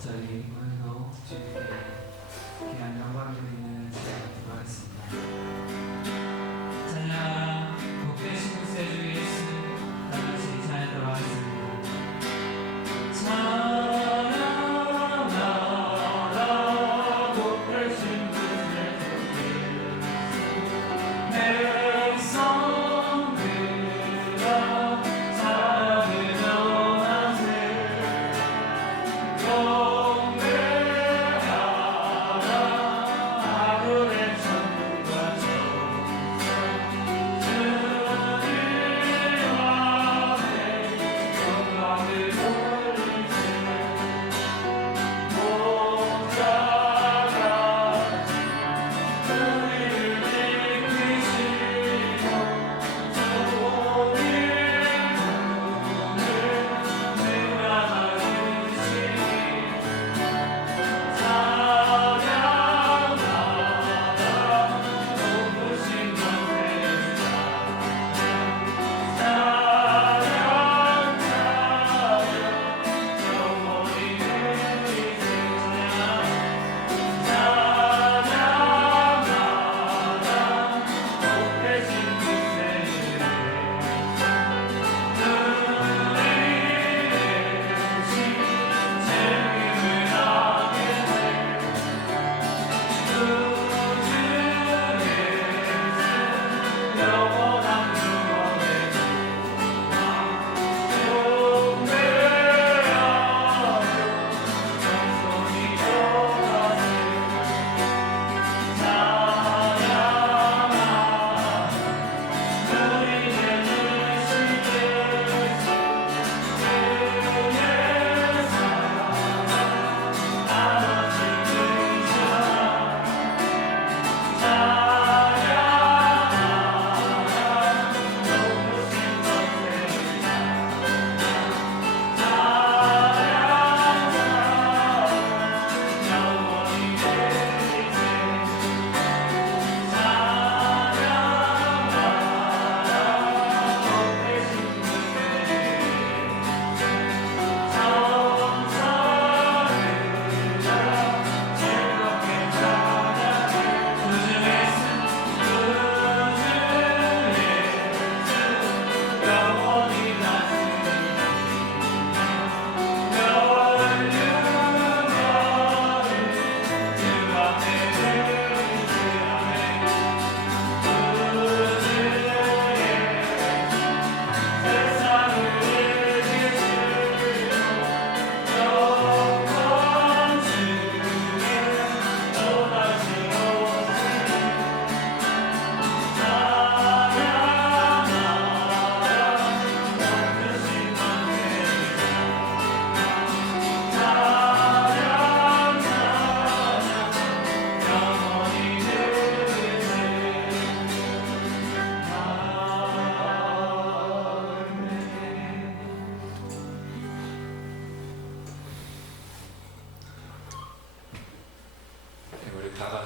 저희 오늘도 주님께 귀한 영광 드리는 시간 기도하겠습니다. 찬양 복되신 구세주 예수 다같이 찬양하도록 하겠습니다.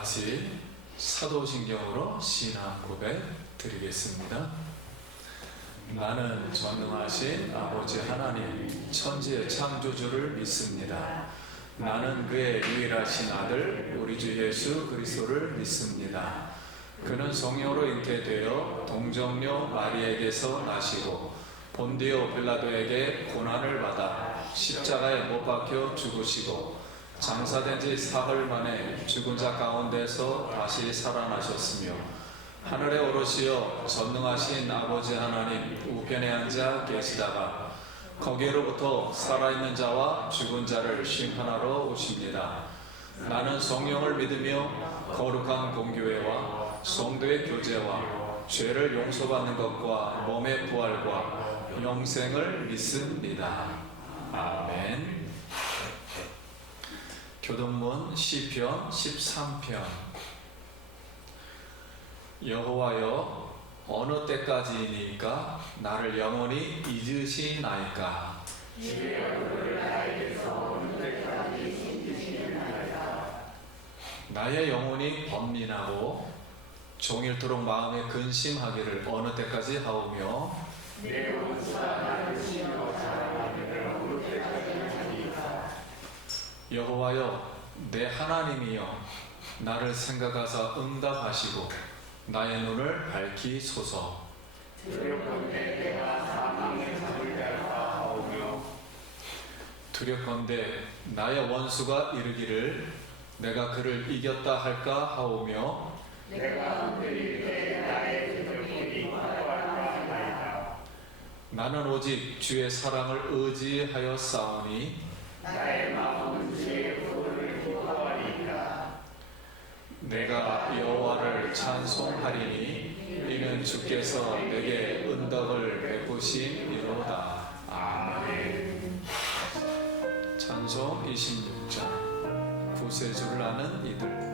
같이 사도신경으로 신앙 고백 드리겠습니다. 나는 전능하신 아버지 하나님 천지의 창조주를 믿습니다. 나는 그의 유일하신 아들 우리 주 예수 그리스도를 믿습니다. 그는 성령으로 잉태되어 동정녀 마리아에게서 나시고 본디오 빌라도에게 고난을 받아 십자가에 못 박혀 죽으시고 장사된 지 사흘 만에 죽은 자 가운데서 다시 살아나셨으며 하늘에 오르시어 전능하신 아버지 하나님 우편에 앉아 계시다가 거기로부터 살아있는 자와 죽은 자를 심판하러 오십니다. 나는 성령을 믿으며 거룩한 공교회와 성도의 교제와 죄를 용서받는 것과 몸의 부활과 영생을 믿습니다. 아멘. 교동문 시편 13편. 여호와여 어느 때까지이니까 나를 영원히 잊으시나이까. 주의 얼굴을 나에게서 어느 때까지 숨기시나이까. 나의 영혼이 번민하고 종일토록 마음에 근심하기를 어느 때까지 하오며 내 원수가 나를 치며 자랑하기를 어느 때까지 하리까. 여호와여 내 하나님이여 나를 생각하사 응답하시고 나의 눈을 밝히소서. 두렵건대 내가 사망의 잠을 잘까 하오며 두렵건대 나의 원수가 이르기를 내가 그를 이겼다 할까 하오며 내가 흔들릴 때 나의 대적이 인하여갈까 하나이다. 나는 오직 주의 사랑을 의지하여 싸우니 나의 마음은 주의 구원을 기뻐하리이다. 내가 여호와를 찬송하리니 이는 주께서 내게 은덕을 베푸심이로다. 아멘. 찬송 26장 구세주를 아는 이들.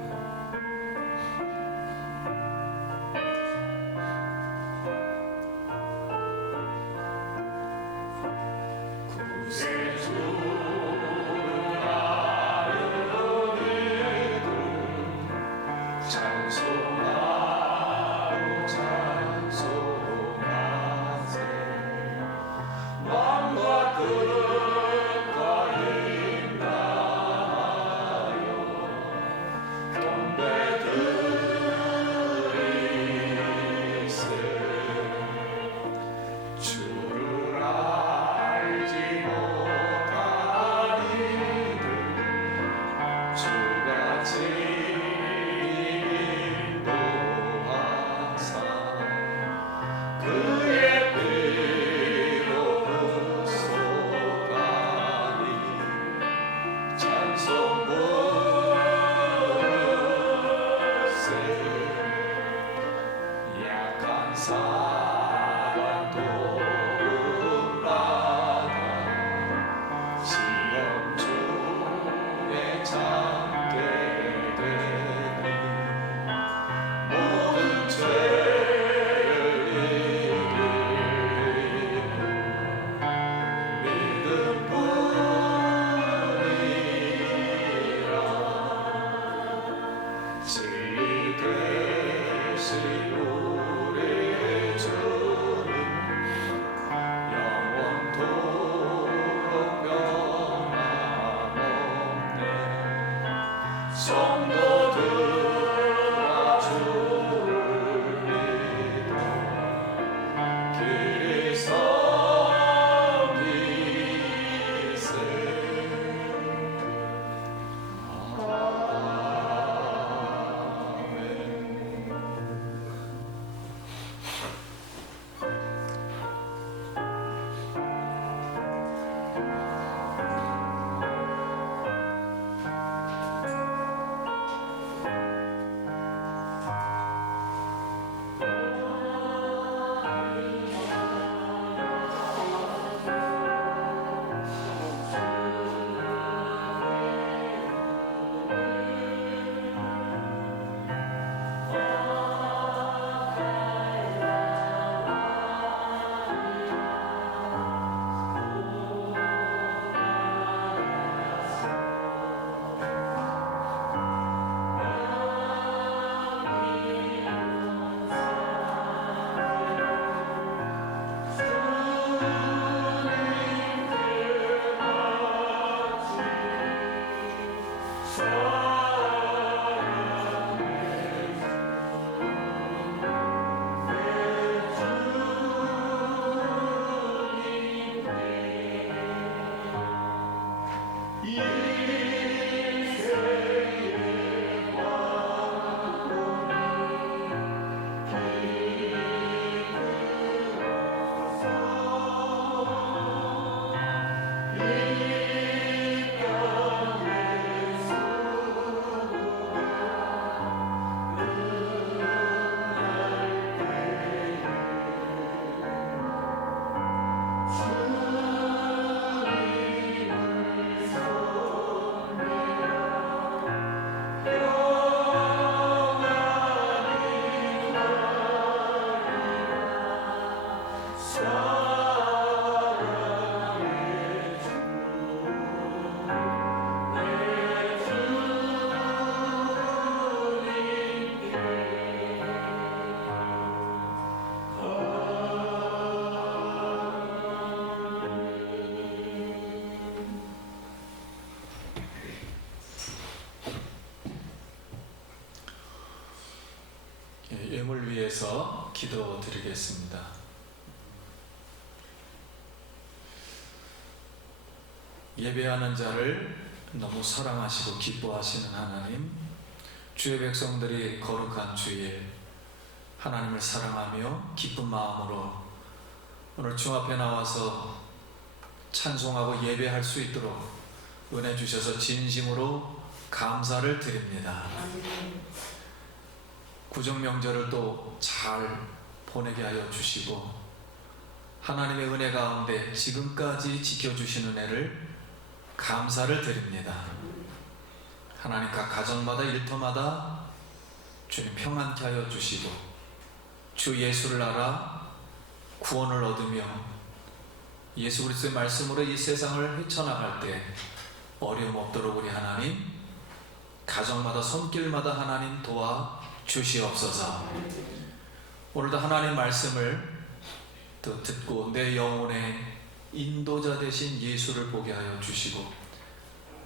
믿음을 위해서 기도드리겠습니다. 예배하는 자를 너무 사랑하시고 기뻐하시는 하나님, 주의 백성들이 거룩한 주일 하나님을 사랑하며 기쁜 마음으로 오늘 주 앞에 나와서 찬송하고 예배할 수 있도록 은혜 주셔서 진심으로 감사를 드립니다. 구정명절을 또 잘 보내게 하여 주시고 하나님의 은혜 가운데 지금까지 지켜주신 은혜를 감사를 드립니다. 하나님 각 가정마다 일터마다 주님 평안케 하여 주시고 주 예수를 알아 구원을 얻으며 예수 그리스도의 말씀으로 이 세상을 헤쳐나갈 때 어려움 없도록 우리 하나님 가정마다 손길마다 하나님 도와 주시옵소서. 오늘도 하나님 말씀을 또 듣고 내 영혼의 인도자 되신 예수를 보게 하여 주시고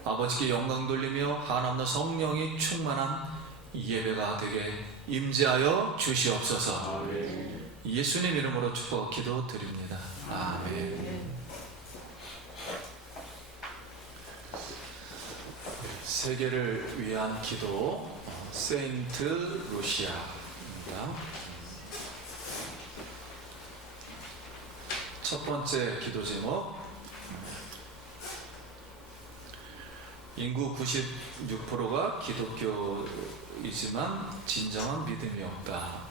아버지께 영광 돌리며 한없는 성령이 충만한 예배가 되게 임재하여 주시옵소서. 예수님 이름으로 축복 기도 드립니다. 아멘. 세계를 위한 기도 세인트 루시아입니다. 첫 번째 기도 제목, 인구 96%가 기독교이지만 진정한 믿음이 없다.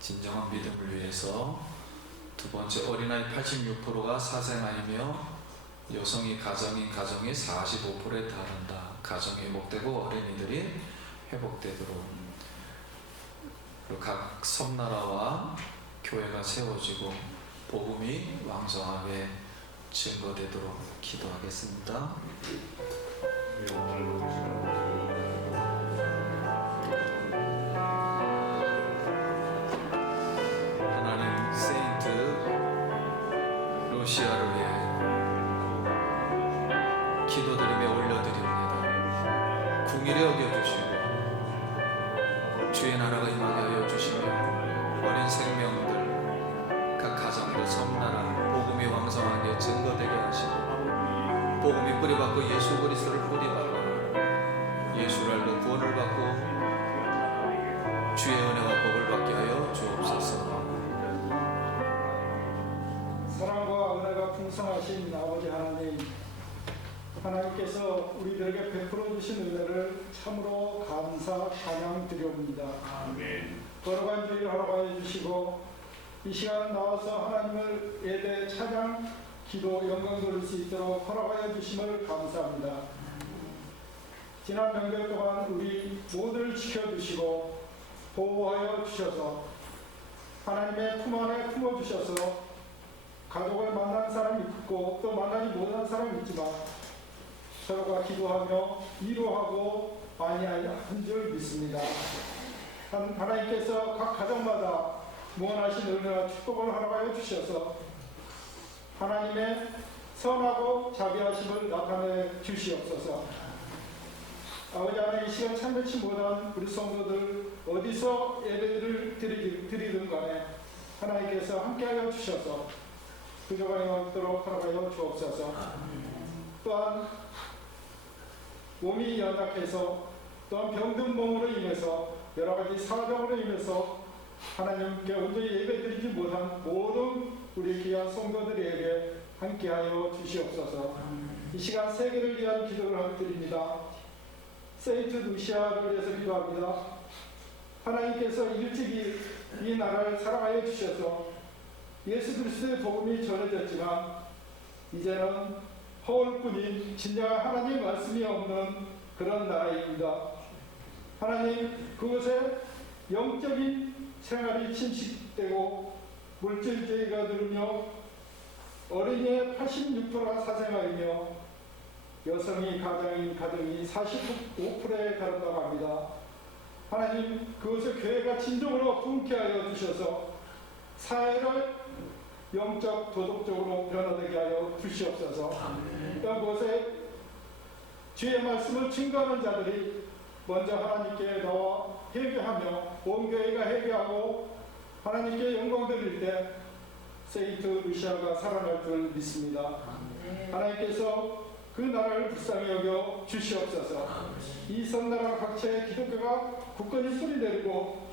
진정한 믿음을 위해서. 두 번째, 어린아이 86%가 사생아이며 여성이 가정의 45%에 달한다. 가정이 회복되고 어린이들이 회복되도록. 그리고 각 섬나라와 교회가 세워지고 복음이 왕성하게 증거되도록 기도하겠습니다. 하나님, 세인트 루시아를 위해 기도드리며 올려드립니다. 궁일에 여겨주시고 주의 나라가 임하게 하여 주시며 어린 생명들 각 가정들 섬나라 복음이 왕성하게 증거되게 하시고 복음이 뿌리받고 예수 그리스도를 뿌리받고 예수를 알고 구원을 받고 주의 은혜와 복을 받게 하여 주옵소서. 사랑과 은혜가 풍성하신 아버지 하나님, 하나님께서 우리들에게 베풀어 주신 은혜를 참으로 감사 찬양 드려옵니다. 아멘. 거룩한 주일 허락하여 주시고 이 시간 나와서 하나님을 예배, 찬양, 기도, 영광 돌릴 수 있도록 허락하여 주심을 감사합니다. 지난 명절 동안 우리 모두를 지켜주시고 보호하여 주셔서 하나님의 품 안에 품어주셔서 가족을 만난 사람이 있고 또 만나지 못한 사람이 있지만 서로가 기도하며 위로하고 많이 한 줄 믿습니다. 하나님께서 각 가정마다 무한하신 은혜와 축복을 허락하여 주셔서 하나님의 선하고 자비하심을 나타내 주시옵소서. 아버지 하나님, 이 시간 참여치 못한 우리 성도들 어디서 예배를 드리든 간에 하나님께서 함께하여 주셔서 그저가 영원토록 허락하여 주옵소서. 또한 몸이 연약해서 또한 병든 몸으로 인해서 여러 가지 사정으로 인해서 하나님께 온전히 예배드리지 못한 모든 우리 귀한 성도들에게 함께하여 주시옵소서. 이 시간 세계를 위한 기도를 드립니다. 세인트 루시아를 위해서 기도합니다. 하나님께서 일찍이 이 나라를 사랑하여 주셔서 예수 그리스도의 복음이 전해졌지만 이제는 허울뿐인 진정한 하나님의 말씀이 없는 그런 나라입니다. 하나님, 그곳에 영적인 생활이 침식되고 물질주의가 누르며 어린이의 86%가 사생아이며 여성이 가정이 45%에 달한다고 합니다. 하나님, 그것을 교회가 진정으로 통쾌하여 주셔서 사회를 영적 도덕적으로 변화되게 하여 주시옵소서. 그곳에 주의 말씀을 증거하는 자들이 먼저 하나님께 나와 회개하며 온 교회가 회개하고 하나님께 영광 돌릴 때 세인트 루시아가 살아날 줄 믿습니다. 하나님께서 그 나라를 불쌍히 여겨 주시옵소서. 이 섬나라 각처에 기독교가 굳건히 뿌리 내리고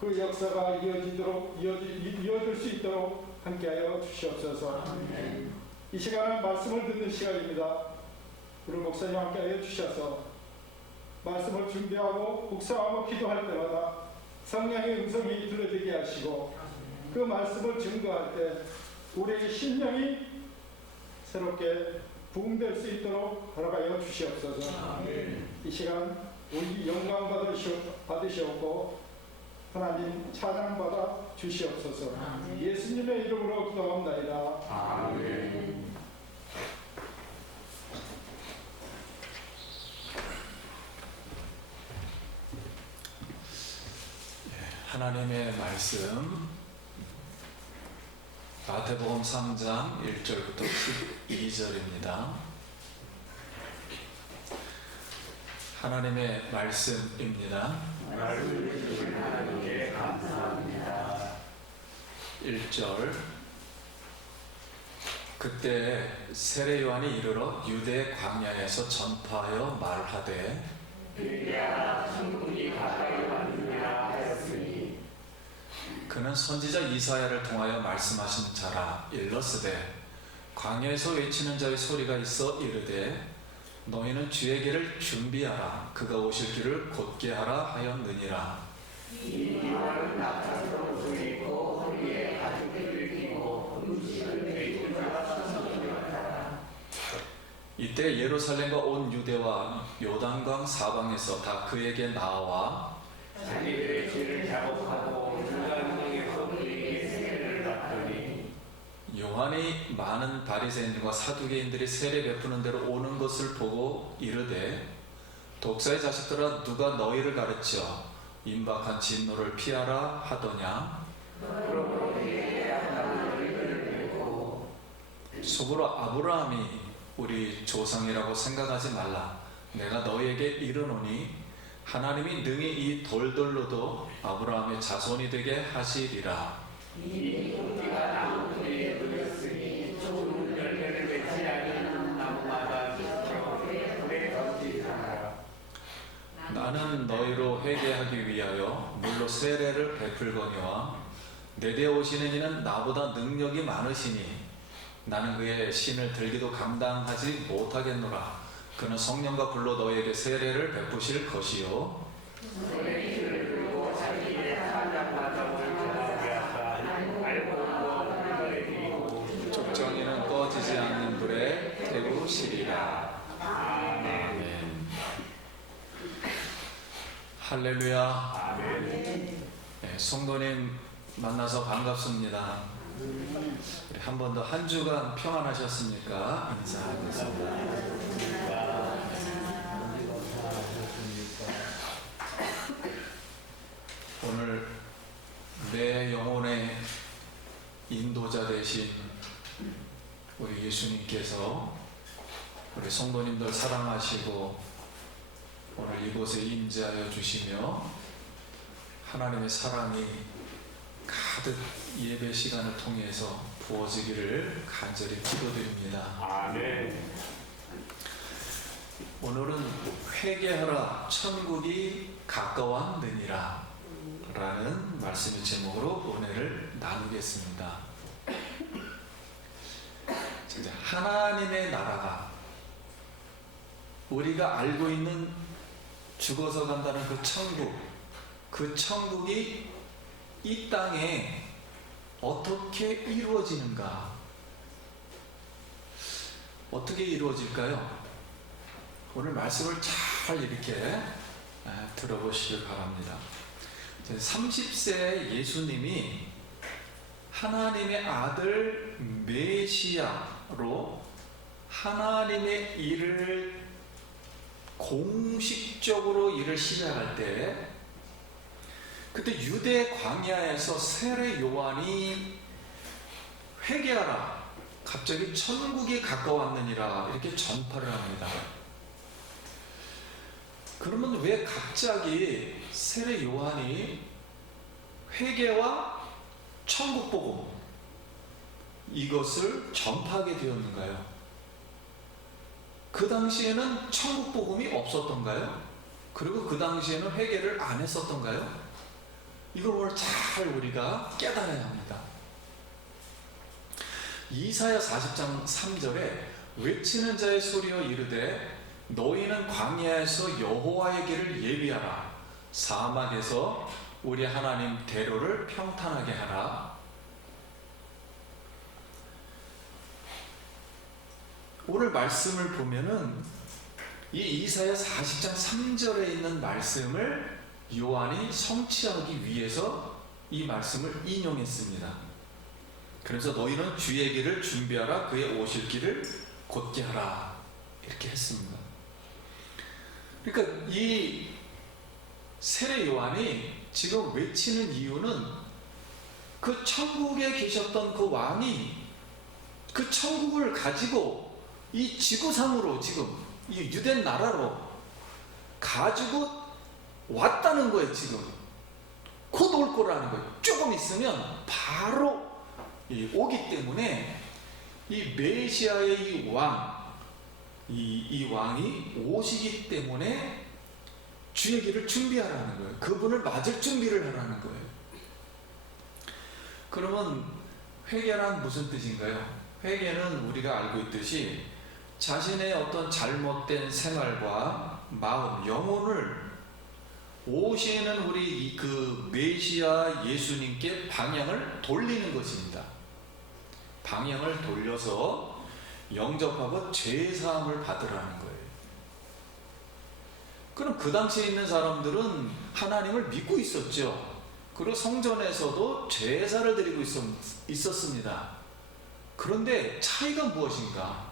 그 역사가 이어질 수 있도록 함께하여 주시옵소서. 이 시간은 말씀을 듣는 시간입니다. 우리 목사님 함께하여 주셔서 말씀을 준비하고 묵상하고 기도할 때마다 성령의 음성이 들려지게 하시고 그 말씀을 증거할 때 우리의 심령이 새롭게 부흥될 수 있도록 허락하여 주시옵소서. 이 시간 우리 영광 받으시옵고 하나님 찬양받아 주시옵소서. 예수님의 이름으로 기도합나이다. 아멘. 하나님의 말씀 마태복음 3장 1절부터 12절입니다. 하나님의 말씀입니다. 말씀을 주신 하나님께 감사합니다. 1절 그때 세례 요한이 이르러 유대 광야에서 전파하여 말하되 그리하라 천국이 가까이 왔느니라 하였으니 그는 선지자 이사야를 통하여 말씀하신 자라. 일러스되 광야에서 외치는 자의 소리가 있어 이르되 너희는 주의 길을 준비하라. 그가 오실 길을 곧게 하라 하였느니라. 이 요한은 낙타처럼 옷을 입고 허리에 가죽띠를 끼고 음식을 메이는 자가 천사들이었다. 이때 예루살렘과 온 유대와 요단강 사방에서 다 그에게 나와 자기들의 죄를 자복하고 중간성에서 그에게 세례를 받더니 요한이 많은 바리새인들과 사두개인들이 세례 베푸는 대로 오는 것을 보고 이르되 독사의 자식들아 누가 너희를 가르쳐 임박한 진노를 피하라 하더냐. 그러므로 그에게 아브라함은 너희를 뵙고 속으로 아브라함이 우리 조상이라고 생각하지 말라. 내가 너희에게 이르노니 하나님이 능히 이 돌들로도 아브라함의 자손이 되게 하시리라. 이 공기가 나무 뿌리에 놓였으니 좋은 열매를 맺지 않은 나무마다 지켜 불에 던지리라. 나는 너희로 회개하기 위하여 물로 세례를 베풀거니와 내게 오시는 이는 나보다 능력이 많으시니 나는 그의 신을 들기도 감당하지 못하겠노라. 그는 성령과 불로 너희에게 세례를 베푸실 것이요 손에 키를 들고 자기의 한장마당을 전하게 하사 알고 물에 드리고 족정이는 꺼지지 않는 불에 태우시리라. 아멘. 할렐루야. 아멘. 네, 성도님 만나서 반갑습니다. 우리 한 번 더 한 주간 평안하셨습니까? 인사하겠습니다. 오늘 내 영혼의 인도자 되신 우리 예수님께서 우리 성도님들 사랑하시고 오늘 이곳에 임재하여 주시며 하나님의 사랑이 가득 예배 시간을 통해서 부어지기를 간절히 기도드립니다. 아멘. 오늘은 회개하라 천국이 가까웠느니라 라는 말씀의 제목으로 은혜를 나누겠습니다. 진짜 하나님의 나라가 우리가 알고 있는 죽어서 간다는 그 천국이 이 땅에 어떻게 이루어지는가? 어떻게 이루어질까요? 오늘 말씀을 잘 이렇게 들어보시길 바랍니다. 30세 예수님이 하나님의 아들 메시아로 하나님의 일을 공식적으로 일을 시작할 때 그때 유대 광야에서 세례 요한이 회개하라 갑자기 천국이 가까웠느니라 이렇게 전파를 합니다. 그러면 왜 갑자기 세례 요한이 회개와 천국 복음 이것을 전파하게 되었는가요? 그 당시에는 천국 복음이 없었던가요? 그리고 그 당시에는 회개를 안 했었던가요? 이걸 오늘 잘 우리가 깨달아야 합니다. 이사야 40장 3절에 외치는 자의 소리여 이르되 너희는 광야에서 여호와의 길을 예비하라. 사막에서 우리 하나님 대로를 평탄하게 하라. 오늘 말씀을 보면은 이 이사야 40장 3절에 있는 말씀을 요한이 성취하기 위해서 이 말씀을 인용했습니다. 그래서 너희는 주의 길을 준비하라. 그의 오실 길을 곧게 하라. 이렇게 했습니다. 그러니까 이 세례 요한이 지금 외치는 이유는 그 천국에 계셨던 그 왕이 그 천국을 가지고 이 지구상으로 지금 이 유대 나라로 가지고 왔다는 거예요. 지금 곧 올 거라는 거예요. 조금 있으면 바로 오기 때문에 이 메시아의 이 왕, 이 왕이 오시기 때문에 주의 길을 준비하라는 거예요. 그분을 맞을 준비를 하라는 거예요. 그러면 회개란 무슨 뜻인가요? 회개는 우리가 알고 있듯이 자신의 어떤 잘못된 생활과 마음, 영혼을 오시는 우리 그 메시아 예수님께 방향을 돌리는 것입니다. 방향을 돌려서 영접하고 죄사함을 받으라는 거예요. 그럼 그 당시에 있는 사람들은 하나님을 믿고 있었죠. 그리고 성전에서도 제사를 드리고 있었습니다. 그런데 차이가 무엇인가?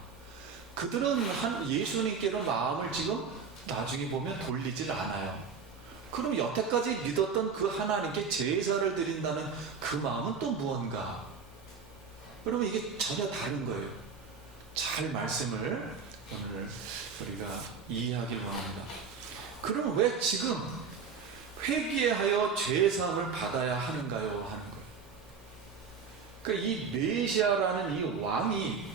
그들은 예수님께로 마음을 지금 나중에 보면 돌리질 않아요. 그럼 여태까지 믿었던 그 하나님께 제사를 드린다는 그 마음은 또 무언가? 그러면 이게 전혀 다른 거예요. 잘 말씀을 오늘 우리가 이해하길 원합니다. 그럼 왜 지금 회개하여 죄사함을 받아야 하는가요? 하는 거예요. 그러니까 이 메시아라는 이 왕이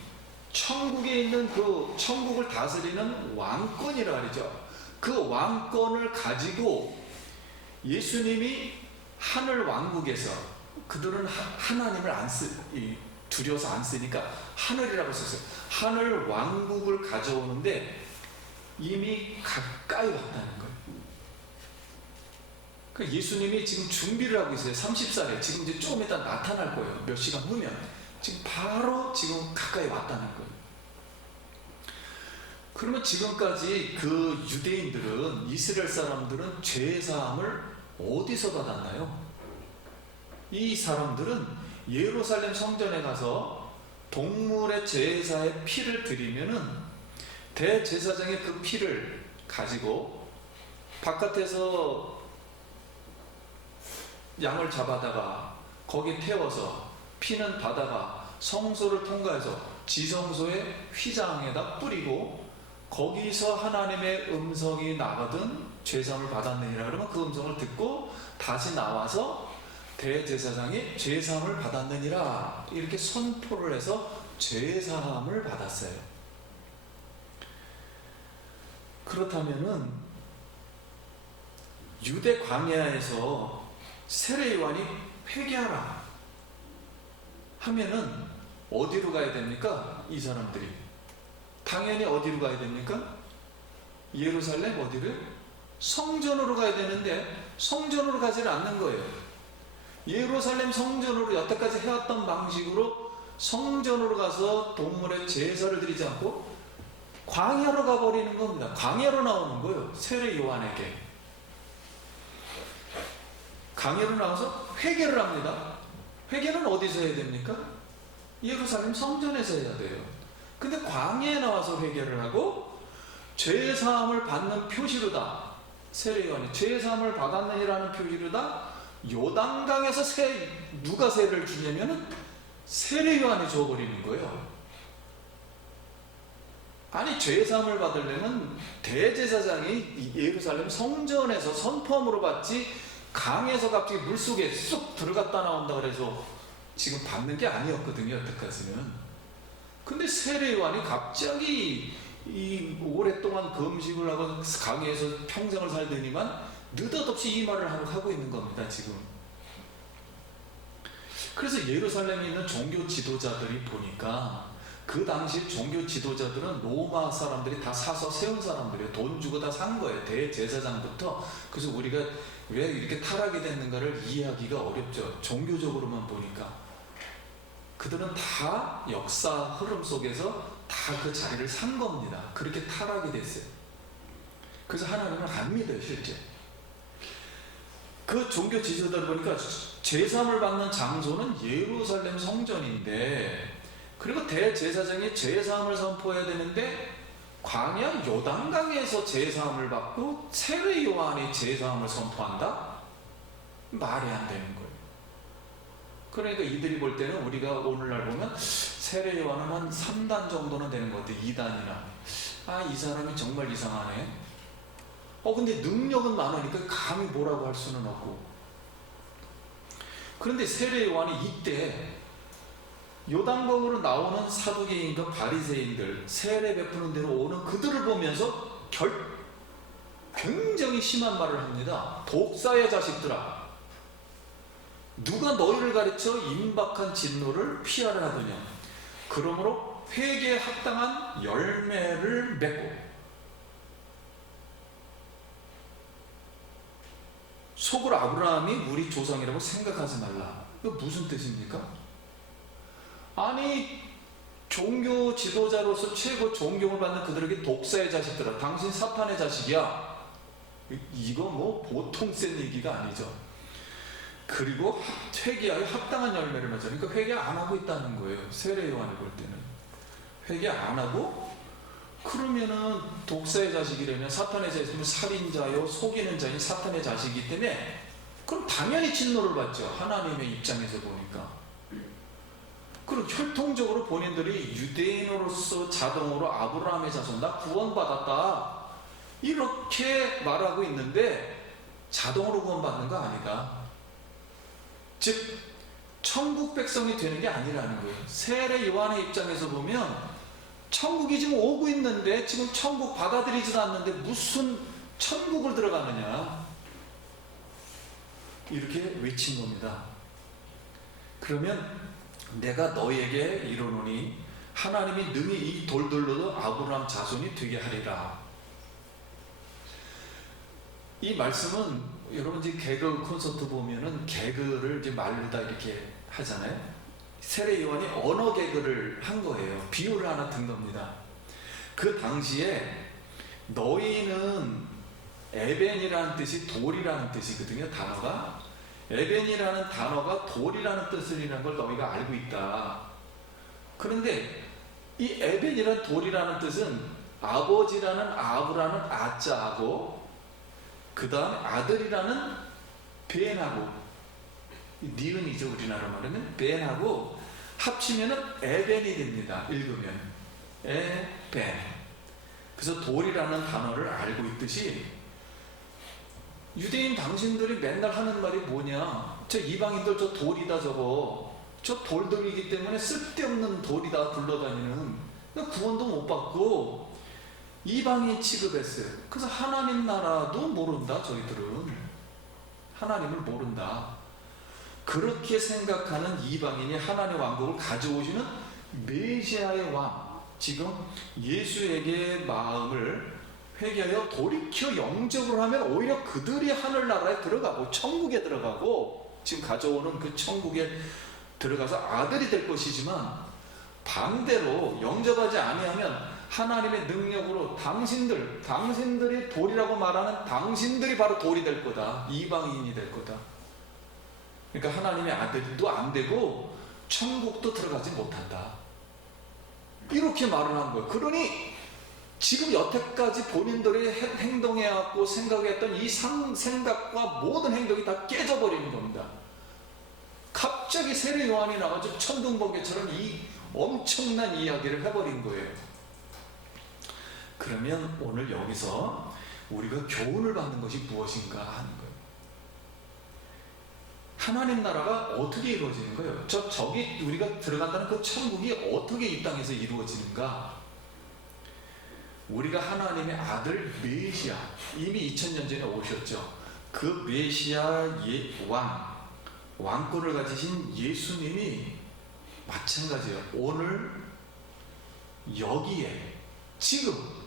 천국에 있는 그 천국을 다스리는 왕권이라 그러죠. 그 왕권을 가지고 예수님이 하늘 왕국에서 그들은 하나님을 두려워서 안 쓰니까 하늘이라고 썼어요. 하늘 왕국을 가져오는데 이미 가까이 왔다는 거예요. 그러니까 예수님이 지금 준비를 하고 있어요. 30살에 지금 이제 조금 이따 나타날 거예요. 몇 시간 후면 지금 바로 지금 가까이 왔다는 거예요. 그러면 지금까지 그 유대인들은 이스라엘 사람들은 죄사함을 어디서 받았나요? 이 사람들은 예루살렘 성전에 가서 동물의 제사의 피를 드리면은 대제사장의 그 피를 가지고 바깥에서 양을 잡아다가 거기 태워서 피는 바다가 성소를 통과해서 지성소의 휘장에다 뿌리고 거기서 하나님의 음성이 나거든 죄사함을 받았느니라 그러면 그 음성을 듣고 다시 나와서 대제사장이 죄사함을 받았느니라 이렇게 선포를 해서 죄사함을 받았어요. 그렇다면은 유대 광야에서 세례 요한이 회개하라 하면은 어디로 가야 됩니까? 이 사람들이 당연히 어디로 가야 됩니까? 예루살렘 어디를? 성전으로 가야 되는데 성전으로 가지는 않는 거예요. 예루살렘 성전으로 여태까지 해왔던 방식으로 성전으로 가서 동물의 제사를 드리지 않고 광야로 가버리는 겁니다. 광야로 나오는 거예요. 세례 요한에게 광야로 나와서 회개를 합니다. 회개는 어디서 해야 됩니까? 예루살렘 성전에서 해야 돼요. 근데 광야에 나와서 회개를 하고 죄사함을 받는 표시로다. 세례 요한이 죄사함을 받았느니라는 표시로다. 요단강에서 누가 세례를 주냐면은 세례 요한이 줘버리는 거예요. 아니 죄사함을 받으려면 대제사장이 예루살렘 성전에서 선포함으로 받지 강에서 갑자기 물속에 쑥 들어갔다 나온다 그래서 지금 받는 게 아니었거든요, 여태까지는. 근데 세례 요한이 갑자기 이 오랫동안 금식을 하고 강에서 평생을 살더니만 느닷없이 이 말을 하고 있는 겁니다, 지금. 그래서 예루살렘에 있는 종교 지도자들이 보니까 그 당시 종교 지도자들은 로마 사람들이 다 사서 세운 사람들이에요. 돈 주고 다 산 거예요, 대제사장부터. 그래서 우리가 왜 이렇게 타락이 됐는가를 이해하기가 어렵죠, 종교적으로만 보니까. 그들은 다 역사 흐름 속에서 다 그 자리를 산 겁니다. 그렇게 타락이 됐어요. 그래서 하나님을 안 믿어요, 실제. 그 종교 지도자들 보니까 제사함을 받는 장소는 예루살렘 성전인데, 그리고 대제사장이 제사함을 선포해야 되는데 광야 요단강에서 제사함을 받고 세례 요한이 제사함을 선포한다? 말이 안 되는 거예요. 그러니까 이들이 볼 때는 우리가 오늘날 보면 세례 요한은 한 3단 정도는 되는 것 같아요. 2단이나. 아, 이 사람이 정말 이상하네. 근데 능력은 많으니까 감히 뭐라고 할 수는 없고. 그런데 세례 요한이 이때 요단강으로 나오는 사두개인과 바리새인들, 세례 베푸는 데로 오는 그들을 보면서 굉장히 심한 말을 합니다. 독사의 자식들아, 누가 너희를 가르쳐 임박한 진노를 피하려 하더냐. 그러므로 회개에 합당한 열매를 맺고 속으로 아브라함이 우리 조상이라고 생각하지 말라. 이거 무슨 뜻입니까? 아니, 종교 지도자로서 최고 존경을 받는 그들에게 독사의 자식들아, 당신 사탄의 자식이야. 이거 뭐 보통 센 얘기가 아니죠. 그리고 회개하여 합당한 열매를 맺어. 그러니까 회개 안 하고 있다는 거예요, 세례 요한이 볼 때는. 회개 안 하고 그러면은 독사의 자식이라면, 사탄의 자식이면 살인자요 속이는 자인 사탄의 자식이기 때문에 그럼 당연히 진노를 받죠, 하나님의 입장에서 보니까. 그리고 혈통적으로 본인들이 유대인으로서 자동으로 아브라함의 자손, 나 구원받았다 이렇게 말하고 있는데 자동으로 구원받는 거 아니다. 즉 천국 백성이 되는 게 아니라는 거예요. 세례 요한의 입장에서 보면 천국이 지금 오고 있는데 지금 천국 받아들이지도 않는데 무슨 천국을 들어가느냐, 이렇게 외친 겁니다. 그러면 내가 너에게 이르노니 하나님이 능히 이 돌들로도 아브라함 자손이 되게 하리라. 이 말씀은 여러분 이제 개그 콘서트 보면은 개그를 이제 말로다 이렇게 하잖아요. 세례 요한이 언어 개그를 한 거예요. 비유를 하나 든 겁니다. 그 당시에 너희는 에벤이라는 뜻이 돌이라는 뜻이거든요, 단어가. 에벤이라는 단어가 돌이라는 뜻이라는 걸 너희가 알고 있다. 그런데 이 에벤이라는 돌이라는 뜻은 아버지라는 아브라는 아자하고 그 다음에 아들이라는 벤하고, 니은이죠 우리나라 말하면, 벤하고 합치면은 에벤이 됩니다. 읽으면 에벤. 그래서 돌이라는 단어를 알고 있듯이 유대인 당신들이 맨날 하는 말이 뭐냐, 저 이방인들 저 돌이다, 저 돌들이기 때문에 쓸데없는 돌이다 굴러다니는, 구원도 못 받고 이방인 취급했어요. 그래서 하나님 나라도 모른다, 저희들은 하나님을 모른다. 그렇게 생각하는 이방인이 하나님의 왕국을 가져오시는 메시아의 왕, 지금 예수에게 마음을 회개하여 돌이켜 영접을 하면 오히려 그들이 하늘나라에 들어가고 천국에 들어가고 지금 가져오는 그 천국에 들어가서 아들이 될 것이지만, 반대로 영접하지 아니하면 하나님의 능력으로 당신들이 돌이라고 말하는 당신들이 바로 돌이 될 거다, 이방인이 될 거다. 그러니까 하나님의 아들도 안 되고 천국도 들어가지 못한다, 이렇게 말을 한 거예요. 그러니 지금 여태까지 본인들이 행동해왔고 생각했던 이 생각과 모든 행동이 다 깨져버리는 겁니다. 갑자기 세례 요한이 나가지고 천둥번개처럼 이 엄청난 이야기를 해버린 거예요. 그러면 오늘 여기서 우리가 교훈을 받는 것이 무엇인가 하는 거예요. 하나님 나라가 어떻게 이루어지는 거예요? 저기 우리가 들어간다는 그 천국이 어떻게 이 땅에서 이루어지는가? 우리가 하나님의 아들 메시아, 이미 2000년 전에 오셨죠. 그 메시아 왕권을 가지신 예수님이 마찬가지예요. 오늘 여기에 지금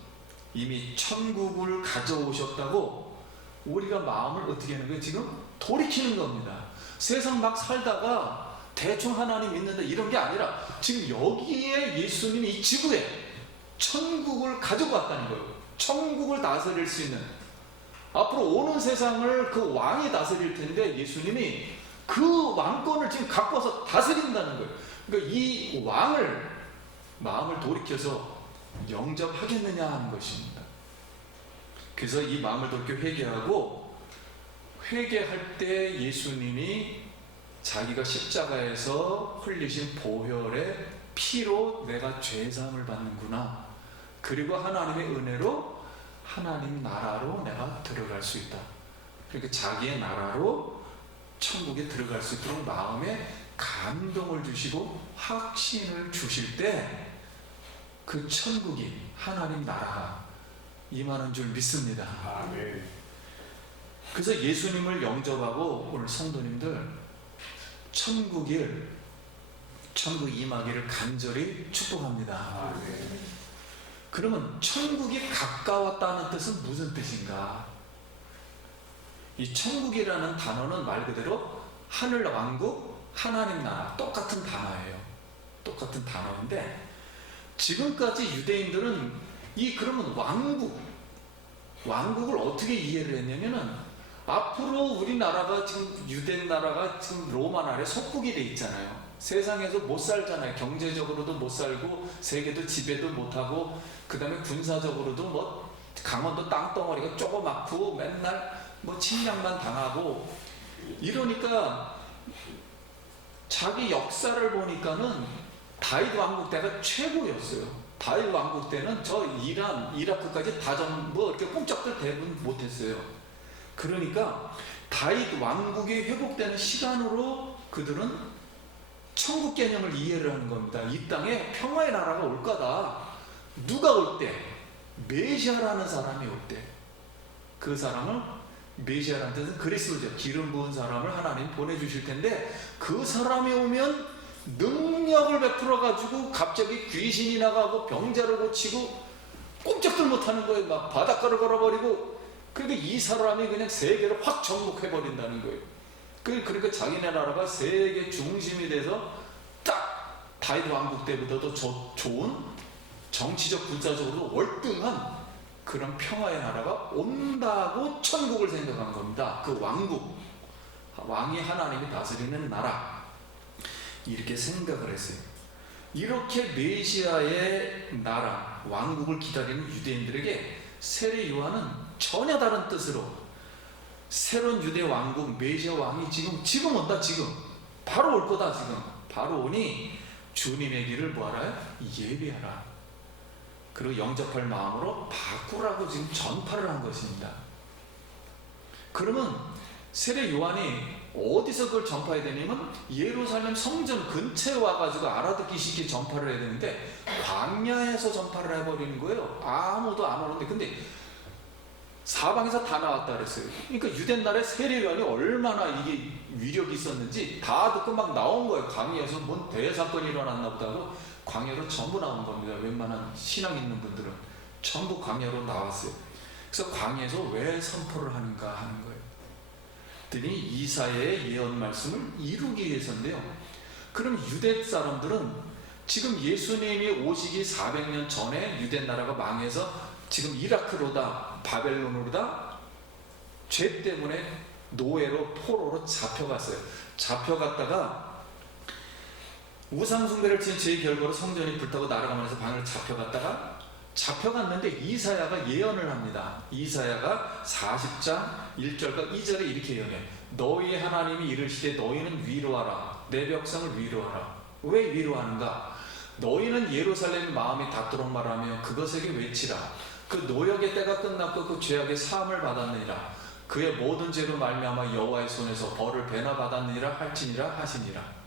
이미 천국을 가져오셨다고 우리가 마음을 어떻게 하는 거예요? 지금 돌이키는 겁니다. 세상 막 살다가 대충 하나님 믿는다 이런 게 아니라 지금 여기에 예수님이 이 지구에 천국을 가지고 왔다는 거예요. 천국을 다스릴 수 있는, 앞으로 오는 세상을 그 왕이 다스릴 텐데 예수님이 그 왕권을 지금 갖고 와서 다스린다는 거예요. 그러니까 이 왕을 마음을 돌이켜서 영접하겠느냐 하는 것입니다. 그래서 이 마음을 돌이켜 회개하고, 회개할 때 예수님이 자기가 십자가에서 흘리신 보혈의 피로 내가 죄사함을 받는구나, 그리고 하나님의 은혜로 하나님 나라로 내가 들어갈 수 있다. 그러니까 자기의 나라로 천국에 들어갈 수 있도록 마음에 감동을 주시고 확신을 주실 때 그 천국이, 하나님 나라가 임하는 줄 믿습니다. 아멘. 그래서 예수님을 영접하고 오늘 성도님들 천국 임하기를 간절히 축복합니다. 아멘. 그러면 천국이 가까웠다는 뜻은 무슨 뜻인가? 이 천국이라는 단어는 말 그대로 하늘 왕국, 하나님 나라, 똑같은 단어예요. 똑같은 단어인데, 지금까지 유대인들은 그러면 왕국을 어떻게 이해를 했냐면은, 앞으로 우리나라가 지금 유대 나라가 지금 로마 나라에 속국이 돼 있잖아요. 세상에서 못 살잖아요. 경제적으로도 못 살고, 세계도 지배도 못하고, 그 다음에 군사적으로도 뭐 강원도 땅덩어리가 조그맣고 맨날 뭐 침략만 당하고 이러니까, 자기 역사를 보니까는 다윗 왕국 때가 최고였어요. 다윗 왕국 때는 저 이라크까지 다 전부 이렇게 꼼짝들 대부분 못했어요. 그러니까 다윗 왕국이 회복되는 시간으로 그들은 천국 개념을 이해를 하는 겁니다. 이 땅에 평화의 나라가 올 거다. 누가 올 때? 메시아라는 사람이 올 때. 그 사람을, 메시아라는 뜻은 그리스도죠. 기름 부은 사람을 하나님 보내주실 텐데, 그 사람이 오면 능력을 베풀어 가지고 갑자기 귀신이 나가고 병자를 고치고 꼼짝들 못하는 거예요. 막 바닷가를 걸어버리고. 그러니까 이 사람이 그냥 세계를 확 정복해버린다는 거예요. 그러니까 자기네 나라가 세계 중심이 돼서 딱 다윗 왕국 때보다도 좋은 정치적 군사적으로 월등한 그런 평화의 나라가 온다고 천국을 생각한 겁니다. 그 왕국, 왕이 하나님이 다스리는 나라, 이렇게 생각을 했어요. 이렇게 메시아의 나라, 왕국을 기다리는 유대인들에게 세례 요한은 전혀 다른 뜻으로, 새로운 유대 왕국, 메시아 왕이 지금 온다, 지금 바로 올 거다, 지금 바로 오니 주님의 길을 뭐하라? 예비하라. 그리고 영접할 마음으로 바꾸라고 지금 전파를 한 것입니다. 그러면 세례 요한이 어디서 그걸 전파해야 되냐면, 예루살렘 성전 근처에 와가지고 알아듣기 쉽게 전파를 해야 되는데 광야에서 전파를 해버리는 거예요. 아무도 안 오는데. 근데 사방에서 다 나왔다 그랬어요. 그러니까 유대 나라의 세례 요한이 얼마나 이게 위력이 있었는지 다 듣고 막 나온 거예요. 광야에서 뭔 대사건이 일어났나 보다 하고 광야로 전부 나온 겁니다. 웬만한 신앙 있는 분들은 전부 광야로 나왔어요. 그래서 광야에서 왜 선포를 하는가 하는 거예요. 그랬더니 이사야의 예언 말씀을 이루기 위해서인데요. 그럼 유대 사람들은 지금 예수님이 오시기 400년 전에 유대 나라가 망해서 지금 이라크로다, 바벨론으로다, 죄 때문에 노예로, 포로로 잡혀갔어요. 잡혀갔다가 우상숭배를 친 죄의 결과로 성전이 불타고 날아가면서 방을 잡혀갔는데 이사야가 예언을 합니다. 이사야가 40장 1절과 2절에 이렇게 예언해. 너희 하나님이 이르시되 너희는 위로하라. 내 백성을 위로하라. 왜 위로하는가? 너희는 예루살렘 마음이 닿도록 말하며 그것에게 외치라. 그 노역의 때가 끝났고 그 죄악의 사함을 받았느니라. 그의 모든 죄로 말미암아 여호와의 손에서 벌을 배나 받았느니라 할지니라 하시니라.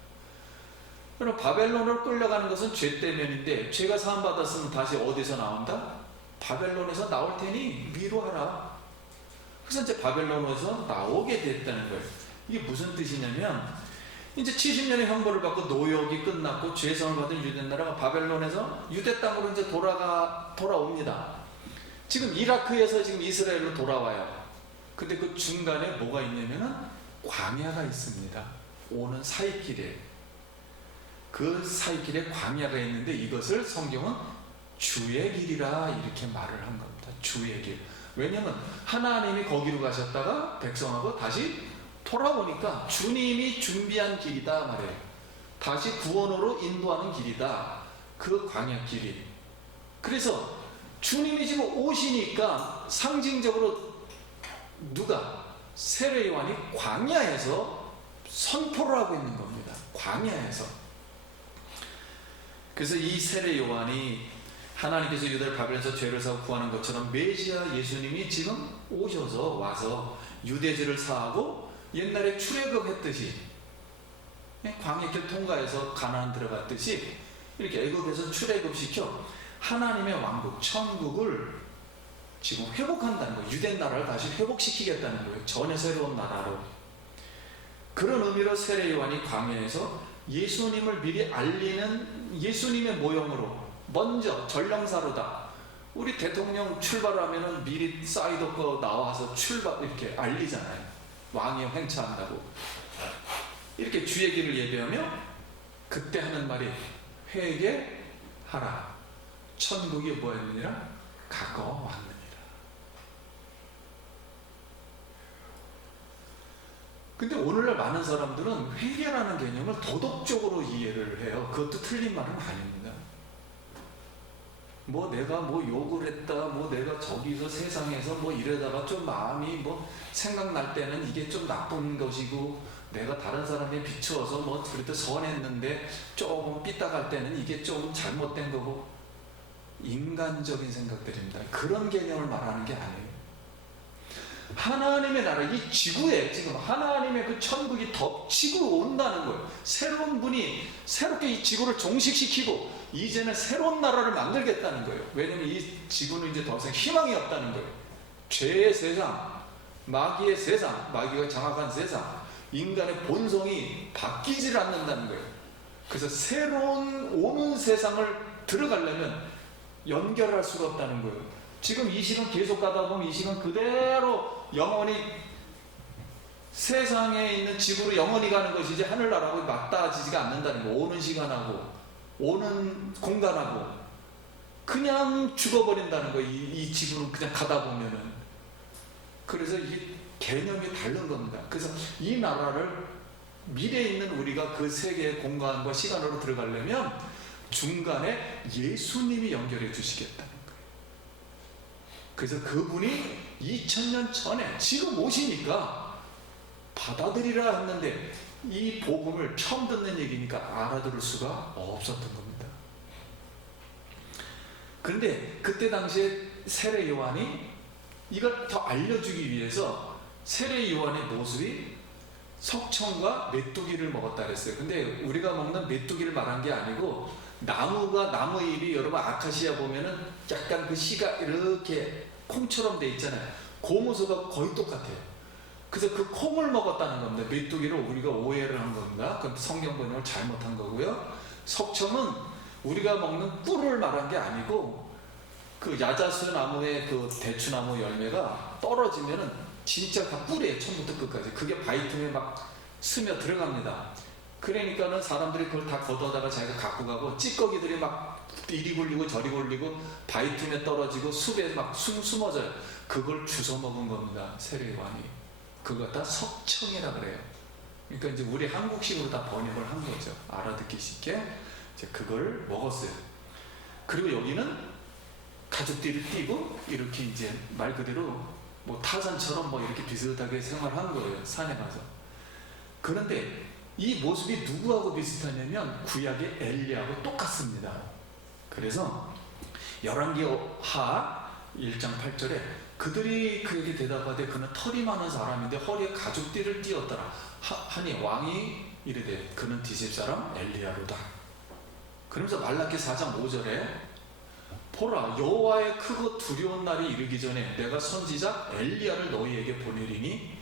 그럼 바벨론으로 끌려가는 것은 죄 때문인데 죄가 사함 받았으면 다시 어디서 나온다? 바벨론에서 나올 테니 위로하라. 그래서 이제 바벨론에서 나오게 됐다는 거예요. 이게 무슨 뜻이냐면 이제 70년의 형벌을 받고 노역이 끝났고 죄성을 받은 유대 나라가 바벨론에서 유대 땅으로 이제 돌아옵니다. 지금 이라크에서 지금 이스라엘로 돌아와요. 근데 그 중간에 뭐가 있냐면은 광야가 있습니다. 오는 사이길에. 그 사이길에 광야가 있는데 이것을 성경은 주의 길이라 이렇게 말을 한 겁니다. 주의 길. 왜냐하면 하나님이 거기로 가셨다가 백성하고 다시 돌아오니까 주님이 준비한 길이다 말이에요. 다시 구원으로 인도하는 길이다. 그 광야 길이. 그래서 주님이 지금 오시니까 상징적으로 누가? 세례 요한이 광야에서 선포를 하고 있는 겁니다. 광야에서. 그래서 이 세례 요한이 하나님께서 유대를 바벨론에서 죄를 사고 구하는 것처럼 메시아 예수님이 지금 오셔서 와서 유대죄를 사하고 옛날에 출애굽했듯이 광야길 통과해서 가나안 들어갔듯이 이렇게 애굽에서 출애굽시켜 하나님의 왕국 천국을 지금 회복한다는 거예요. 유대 나라를 다시 회복시키겠다는 거예요. 전에 새로운 나라로. 그런 의미로 세례 요한이 광야에서 예수님을 미리 알리는 예수님의 모형으로 먼저 전령사로다. 우리 대통령 출발하면은 미리 사이드 거 나와서 출발 이렇게 알리잖아요. 왕이 횡차한다고. 이렇게 주의 길을 예배하며 그때 하는 말이 회개하라. 천국이 뭐였느니라? 가까워 왔느니라. 근데 오늘날 많은 사람들은 회개라는 개념을 도덕적으로 이해를 해요. 그것도 틀린 말은 아닙니다. 뭐 내가 뭐 욕을 했다, 뭐 내가 저기서 세상에서 뭐 이러다가 좀 마음이 뭐 생각날 때는 이게 좀 나쁜 것이고, 내가 다른 사람에 비추어서 뭐 그래도 선했는데 조금 삐딱할 때는 이게 좀 잘못된 거고, 인간적인 생각들입니다. 그런 개념을 말하는 게 아니에요. 하나님의 나라, 이 지구에 지금 하나님의 그 천국이 덮치고 온다는 거예요. 새로운 분이 새롭게 이 지구를 종식시키고 이제는 새로운 나라를 만들겠다는 거예요. 왜냐하면 이 지구는 이제 더 이상 희망이 없다는 거예요. 죄의 세상, 마귀의 세상, 마귀가 장악한 세상, 인간의 본성이 바뀌질 않는다는 거예요. 그래서 새로운 오는 세상을 들어가려면 연결할 수가 없다는 거예요. 지금 이 시간 계속 가다 보면 이 시간 그대로 영원히 세상에 있는 지구로 영원히 가는 것이지 하늘나라하고 맞닿아지지가 않는다는 거예요. 오는 시간하고 오는 공간하고 그냥 죽어버린다는 거예요. 이 지구는 그냥 가다 보면은. 그래서 이 개념이 다른 겁니다. 그래서 이 나라를 미래에 있는 우리가 그 세계의 공간과 시간으로 들어가려면 중간에 예수님이 연결해 주시겠다는 거예요. 그래서 그분이 2000년 전에 지금 오시니까 받아들이라 했는데 이 복음을 처음 듣는 얘기니까 알아들을 수가 없었던 겁니다. 그런데 그때 당시에 세례 요한이 이걸 더 알려주기 위해서 세례 요한의 모습이 석청과 메뚜기를 먹었다 그랬어요. 근데 우리가 먹는 메뚜기를 말한 게 아니고 나무 잎이 여러분 아카시아 보면은 약간 그 씨가 이렇게 콩처럼 돼 있잖아요. 그 모습과 거의 똑같아요. 그래서 그 콩을 먹었다는 겁니다. 메뚜기를 우리가 오해를 한 겁니다. 그럼 성경 번역을 잘못한 거고요. 석청은 우리가 먹는 꿀을 말한 게 아니고 그 야자수 나무의 그 대추나무 열매가 떨어지면은 진짜 다 꿀이에요. 처음부터 끝까지. 그게 바이틈에 막 스며 들어갑니다. 그러니까는 사람들이 그걸 다 걷어다가 자기가 갖고 가고 찌꺼기들이 막 이리 굴리고 저리 굴리고 바이틈에 떨어지고 숲에 막 숨어져요. 그걸 주워 먹은 겁니다. 세례 요한이. 그거 갖다 석청이라 그래요. 그러니까 이제 우리 한국식으로 다 번역을 한 거죠. 알아듣기 쉽게. 이제 그걸 먹었어요. 그리고 여기는 가족들이 뛰고 이렇게 이제 말 그대로 뭐 타잔처럼 뭐 이렇게 비슷하게 생활한 거예요. 산에 가서. 그런데 이 모습이 누구하고 비슷하냐면 구약의 엘리야하고 똑같습니다. 그래서 열왕기하 1장 8절에 그들이 그에게 대답하되 그는 털이 많은 사람인데 허리에 가죽띠를 띠었더라 하니 왕이 이르되 그는 디셉 사람 엘리야로다. 그러면서 말라기 4장 5절에 보라 여호와의 크고 두려운 날이 이르기 전에 내가 선지자 엘리야를 너희에게 보내리니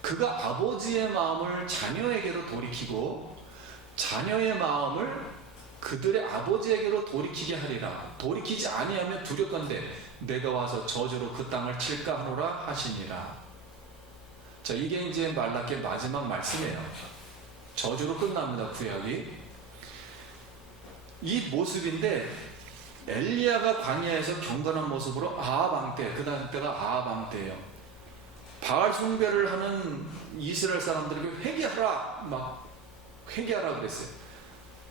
그가 아버지의 마음을 자녀에게로 돌이키고 자녀의 마음을 그들의 아버지에게로 돌이키게 하리라. 돌이키지 아니하면 두렵건대 내가 와서 저주로 그 땅을 칠까 하노라 하시니라. 자, 이게 이제 말라기의 마지막 말씀이에요. 저주로 끝납니다. 구약이. 이 모습인데 엘리야가 광야에서 경건한 모습으로 아합 왕 때, 그 다음 때가 아합 왕 때예요. 바알 숭배를 하는 이스라엘 사람들에게 회개하라, 막 회개하라 그랬어요.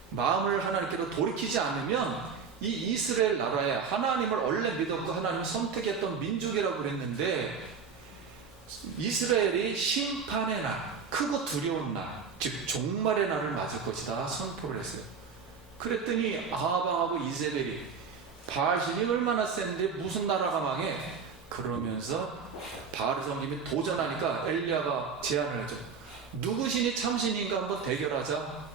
마음을 하나님께로 돌이키지 않으면 이 이스라엘 나라에 하나님을 원래 믿었고 하나님을 선택했던 민족이라고 그랬는데 이스라엘이 심판의 날, 크고 두려운 날, 즉 종말의 날을 맞을 것이다 선포를 했어요. 그랬더니 아합하고 이세벨이 바알신이 얼마나 센데 무슨 나라가 망해? 그러면서 바알 성님이 도전하니까 엘리야가 제안을 했죠. 누구 신이 참신인가 한번 대결하자.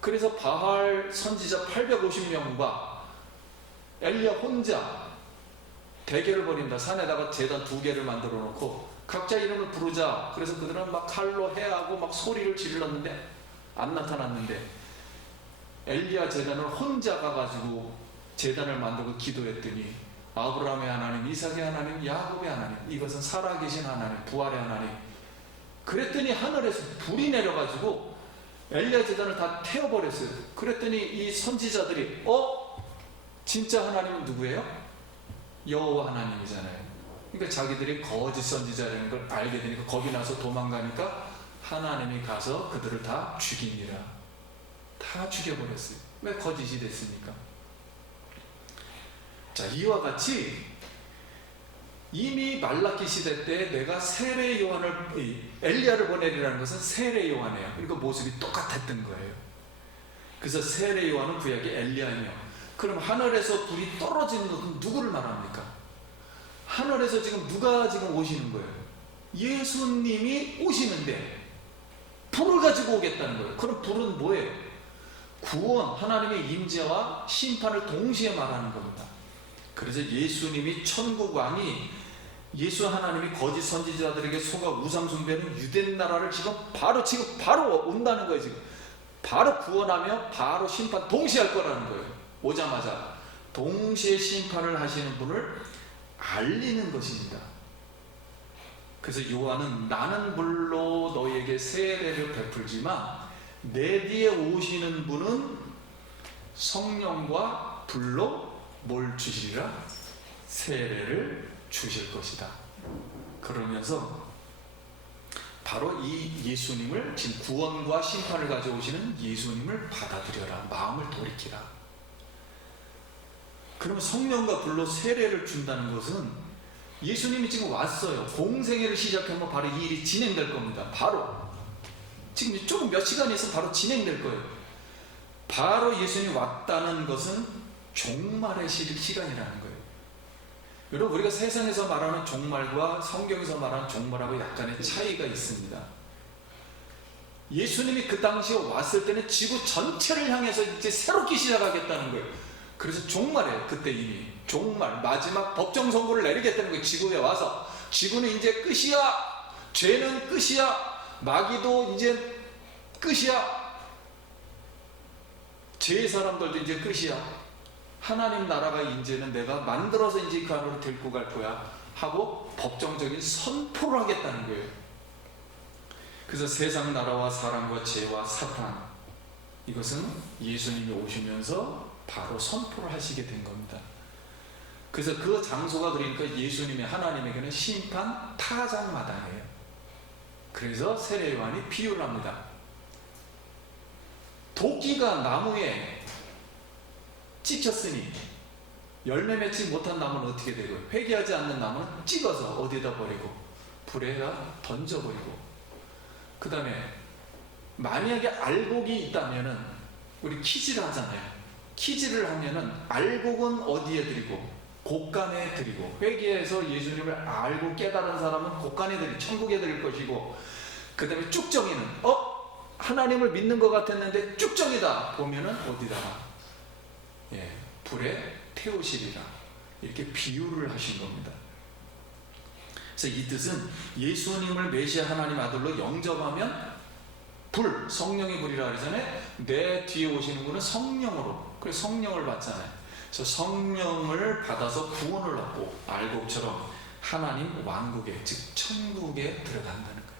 그래서 바알 선지자 850명과 엘리야 혼자 대결을 벌인다. 산에다가 제단 2개를 만들어 놓고 각자 이름을 부르자. 그래서 그들은 막 칼로 해하고 막 소리를 질렀는데 안 나타났는데 엘리야 제단을 혼자 가가지고 제단을 만들고 기도했더니 아브라함의 하나님, 이삭의 하나님, 야곱의 하나님, 이것은 살아계신 하나님, 부활의 하나님. 그랬더니 하늘에서 불이 내려가지고 엘리야 제단을 다 태워버렸어요. 그랬더니 이 선지자들이 진짜 하나님은 누구예요? 여호와 하나님이잖아요. 그러니까 자기들이 거짓 선지자라는 걸 알게 되니까 겁이 나서 도망가니까 하나님이 가서 그들을 다 죽이니라. 다 죽여버렸어요. 왜 거짓이 됐습니까? 자, 이와 같이 이미 말라기 시대 때 내가 세례 요한을 엘리야를 보내리라는 것은 세례 요한이에요. 그러니까 모습이 똑같았던 거예요. 그래서 세례 요한은 구약의 엘리야이며, 그럼 하늘에서 불이 떨어지는 것은 누구를 말합니까? 하늘에서 지금 누가 지금 오시는 거예요? 예수님이 오시는데 불을 가지고 오겠다는 거예요. 그럼 불은 뭐예요? 구원, 하나님의 임재와 심판을 동시에 말하는 겁니다. 그래서 예수님이 천국 왕이 예수 하나님이 거짓 선지자들에게 속아 우상 숭배는 유대 나라를 지금 바로 온다는 거예요. 지금 바로 구원하며 바로 심판 동시에 할 거라는 거예요. 오자마자 동시에 심판을 하시는 분을 알리는 것입니다. 그래서 요한은 나는 물로 너희에게 세례를 베풀지만 내 뒤에 오시는 분은 성령과 불로 뭘 주시리라? 세례를 주실 것이다. 그러면서 바로 이 예수님을, 지금 구원과 심판을 가져오시는 예수님을 받아들여라. 마음을 돌이키라. 그러면 성령과 불로 세례를 준다는 것은 예수님이 지금 왔어요. 공생애를 시작하면 바로 이 일이 진행될 겁니다. 바로 지금 조금 몇 시간이 있으면 바로 진행될 거예요. 바로 예수님이 왔다는 것은 종말의 시간이라는 거예요. 여러분, 우리가 세상에서 말하는 종말과 성경에서 말하는 종말하고 약간의 차이가 있습니다. 예수님이 그 당시에 왔을 때는 지구 전체를 향해서 이제 새롭게 시작하겠다는 거예요. 그래서 종말이에요. 그때 이미 종말, 마지막 법정 선고를 내리겠다는 거예요. 지구에 와서 지구는 이제 끝이야. 죄는 끝이야. 마귀도 이제 끝이야. 죄의 사람들도 이제 끝이야. 하나님 나라가 이제는 내가 만들어서 이제 그 안으로 데리고 갈 거야 하고 법정적인 선포를 하겠다는 거예요. 그래서 세상 나라와 사람과 죄와 사탄, 이것은 예수님이 오시면서 바로 선포를 하시게 된 겁니다. 그래서 그 장소가 그러니까 예수님의, 하나님에게는 심판 타작마당이에요. 그래서 세례 요한이 비유를 합니다. 도끼가 나무에 찍혔으니 열매 맺지 못한 나무는 어떻게 되고, 회개하지 않는 나무는 찍어서 어디다 버리고 불에다 던져버리고, 그 다음에 만약에 알곡이 있다면은 우리 키질을 하잖아요. 키질을 하면은 알곡은 어디에 드리고 곳간에 드리고, 회개해서 예수님을 알고 깨달은 사람은 곳간에 드리, 천국에 드릴 것이고, 그 다음에 쭉정이는 하나님을 믿는 것 같았는데 쭉정이다 보면은 어디다? 불에 태우시리라. 이렇게 비유를 하신 겁니다. 그래서 이 뜻은 예수님을 메시아 하나님 아들로 영접하면 불, 성령의 불이라 그러잖아요. 내 뒤에 오시는 분은 성령으로, 그래서 성령을 받잖아요. 그래서 성령을 받아서 구원을 얻고 알곡처럼 하나님 왕국에, 즉 천국에 들어간다는 거예요.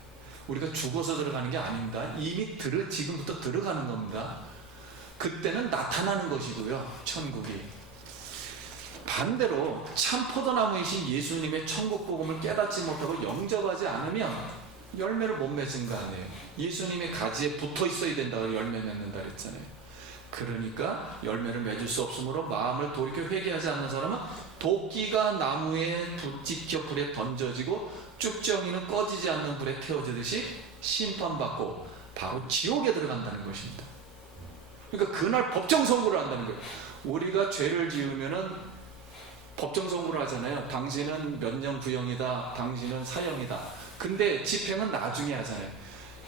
우리가 죽어서 들어가는 게 아닙니다. 이미 지금부터 들어가는 겁니다. 그때는 나타나는 것이고요, 천국이. 반대로 참 포도나무이신 예수님의 천국 복음을 깨닫지 못하고 영접하지 않으면 열매를 못 맺은 거 아니에요. 예수님의 가지에 붙어 있어야 된다고 열매 맺는다 그랬잖아요. 그러니까 열매를 맺을 수 없으므로 마음을 돌이켜 회개하지 않는 사람은 도끼가 나무에 붙이켜 불에 던져지고 쭉정이는 꺼지지 않는 불에 태워지듯이 심판받고 바로 지옥에 들어간다는 것입니다. 그러니까 그날 법정 선고를 한다는 거예요. 우리가 죄를 지으면은 법정 선고를 하잖아요. 당신은 몇 년 구형이다, 당신은 사형이다. 근데 집행은 나중에 하잖아요.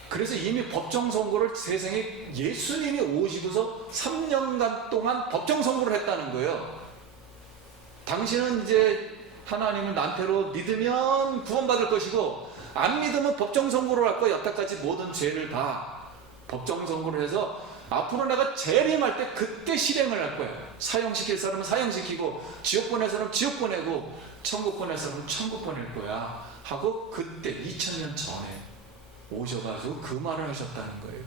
그래서 이미 법정 선고를 세상에 예수님이 오시고서 3년간 동안 법정 선고를 했다는 거예요. 당신은 이제 하나님을 난태로 믿으면 구원받을 것이고, 안 믿으면 법정 선고를 할 거야. 여태까지 모든 죄를 다 법정 선고를 해서 앞으로 내가 재림할 때 그때 실행을 할 거야. 사형시킬 사람은 사형시키고, 지옥 보낼 사람은 지옥 보내고, 천국 보낼 사람은 천국 보낼 거야 하고 그때 2000년 전에 오셔가지고 그 말을 하셨다는 거예요.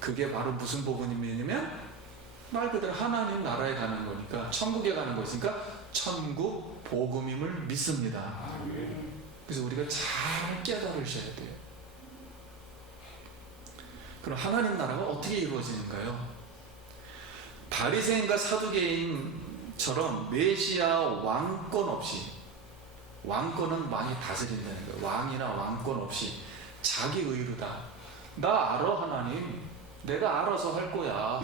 그게 바로 무슨 복음이냐면 말 그대로 하나님 나라에 가는 거니까, 천국에 가는 것이니까 천국 복음임을 믿습니다. 그래서 우리가 잘 깨달으셔야 돼요. 그럼 하나님 나라가 어떻게 이루어지는가요? 바리새인과 사두개인처럼 메시아 왕권 없이, 왕권은 왕이 다스린다는 거예요. 왕이나 왕권 없이 자기 의로다. 나 알아 하나님, 내가 알아서 할 거야,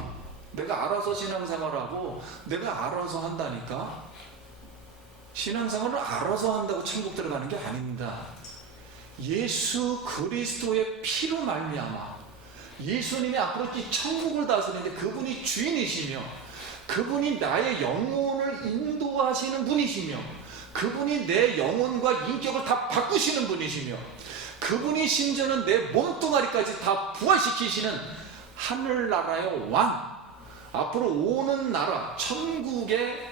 내가 알아서 신앙생활하고 내가 알아서 한다니까. 신앙생활을 알아서 한다고 천국 들어가는 게 아닙니다. 예수 그리스도의 피로 말미암아 예수님이 앞으로 이 천국을 다스리는데 그분이 주인이시며, 그분이 나의 영혼을 인도하시는 분이시며, 그분이 내 영혼과 인격을 다 바꾸시는 분이시며, 그분이 심지어는 내 몸뚱아리까지 다 부활시키시는 하늘나라의 왕, 앞으로 오는 나라 천국의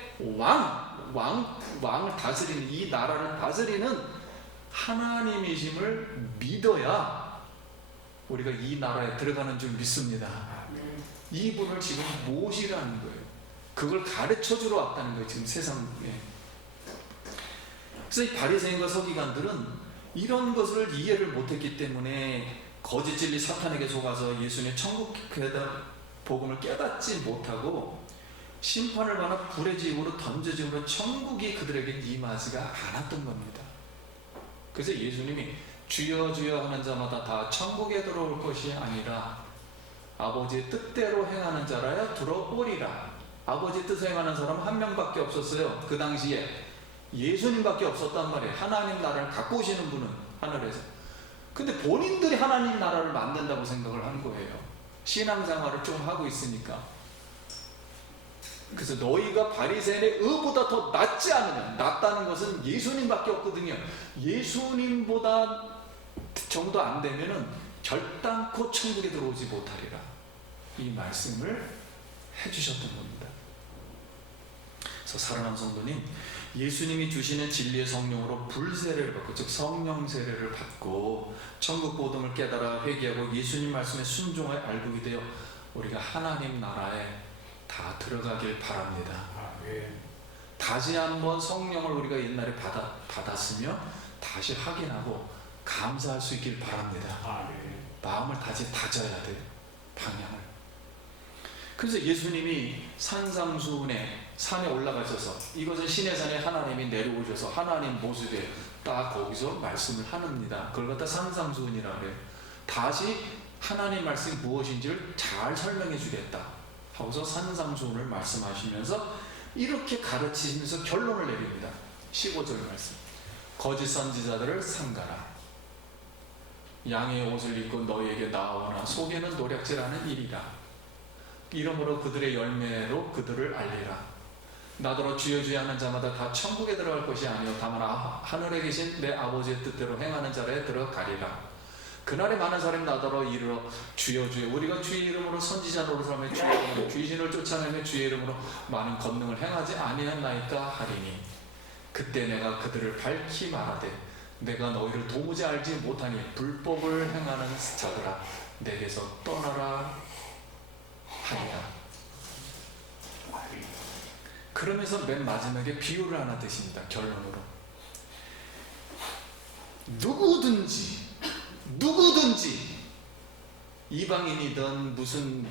왕을 다스리는, 이 나라를 다스리는 하나님이심을 믿어야 우리가 이 나라에 들어가는 줄 믿습니다. 이분을 지금 모시라는 거예요. 그걸 가르쳐주러 왔다는 거예요, 지금 세상에. 그래서 이 바리새인과 서기관들은 이런 것을 이해를 못했기 때문에 거짓 진리 사탄에게 속아서 예수님의 천국 복음을 깨닫지 못하고 심판을 받아 불의 지옥으로 던져짐으로 천국이 그들에게 임하지가 않았던 겁니다. 그래서 예수님이 주여 주여 하는 자마다 다 천국에 들어올 것이 아니라 아버지의 뜻대로 행하는 자라야 들어오리라. 아버지의 뜻을 행하는 사람은 한 명밖에 없었어요. 그 당시에 예수님밖에 없었단 말이에요. 하나님 나라를 갖고 오시는 분은 하늘에서. 근데 본인들이 하나님 나라를 만든다고 생각을 한 거예요. 신앙생활을 좀 하고 있으니까. 그래서 너희가 바리새인의 의보다 더 낫지 않으면, 낫다는 것은 예수님밖에 없거든요. 예수님보다 정도 안 되면은 결단코 천국에 들어오지 못하리라. 이 말씀을 해주셨던 겁니다. 그래서 사랑하는 성도님, 예수님이 주시는 진리의 성령으로 불세례를 받고, 즉 성령 세례를 받고 천국 복음을 깨달아 회개하고 예수님 말씀에 순종하여 알곡이 되어 우리가 하나님 나라에 다 들어가길 바랍니다. 다시 한번 성령을 우리가 옛날에 받았으며 다시 확인하고 감사할 수 있길 바랍니다. 마음을 다시 다져야 돼요, 방향을. 그래서 예수님이 산상수훈에 산에 올라가셔서, 이것은 신의 산에 하나님이 내려오셔서 하나님 모습에 딱 거기서 말씀을 합니다. 그걸 갖다 산상수훈이라고 해요. 다시 하나님 말씀이 무엇인지를 잘 설명해 주겠다 하고서 산상수훈을 말씀하시면서 이렇게 가르치시면서 결론을 내립니다. 15절 말씀. 거짓 선지자들을 삼가라. 양의 옷을 입고 너희에게 나오나 속에는 노략질하는 일이라. 이러므로 그들의 열매로 그들을 알리라. 나더러 주여 주여 하는 자마다 다 천국에 들어갈 것이 아니요 다만 하늘에 계신 내 아버지의 뜻대로 행하는 자에 들어가리라. 그날에 많은 사람이 나더러 이르러 주여 주여 우리가 주의 이름으로 선지자 노릇하며 주의 이름으로 귀신을 쫓아내며 주의 이름으로 많은 권능을 행하지 아니했나이까 하리니 그때 내가 그들을 밝히 말하되 내가 너희를 도무지 알지 못하니 불법을 행하는 자들아 내게서 떠나라 하리라. 그러면서 맨 마지막에 비유를 하나 드십니다. 결론으로 누구든지 이방인이든 무슨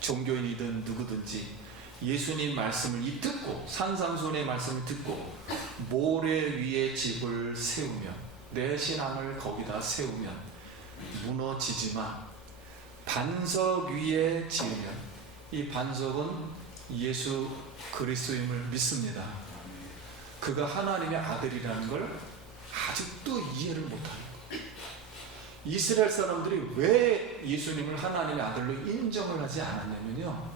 종교인이든 누구든지 예수님 말씀을 듣고 산상수훈의 말씀을 듣고 모래 위에 집을 세우면 내 신앙을 거기다 세우면 무너지지만 반석 위에 지으면 이 반석은 예수 그리스도임을 믿습니다. 그가 하나님의 아들이라는 걸 아직도 이해를 못합니다. 이스라엘 사람들이 왜 예수님을 하나님의 아들로 인정을 하지 않았냐면요,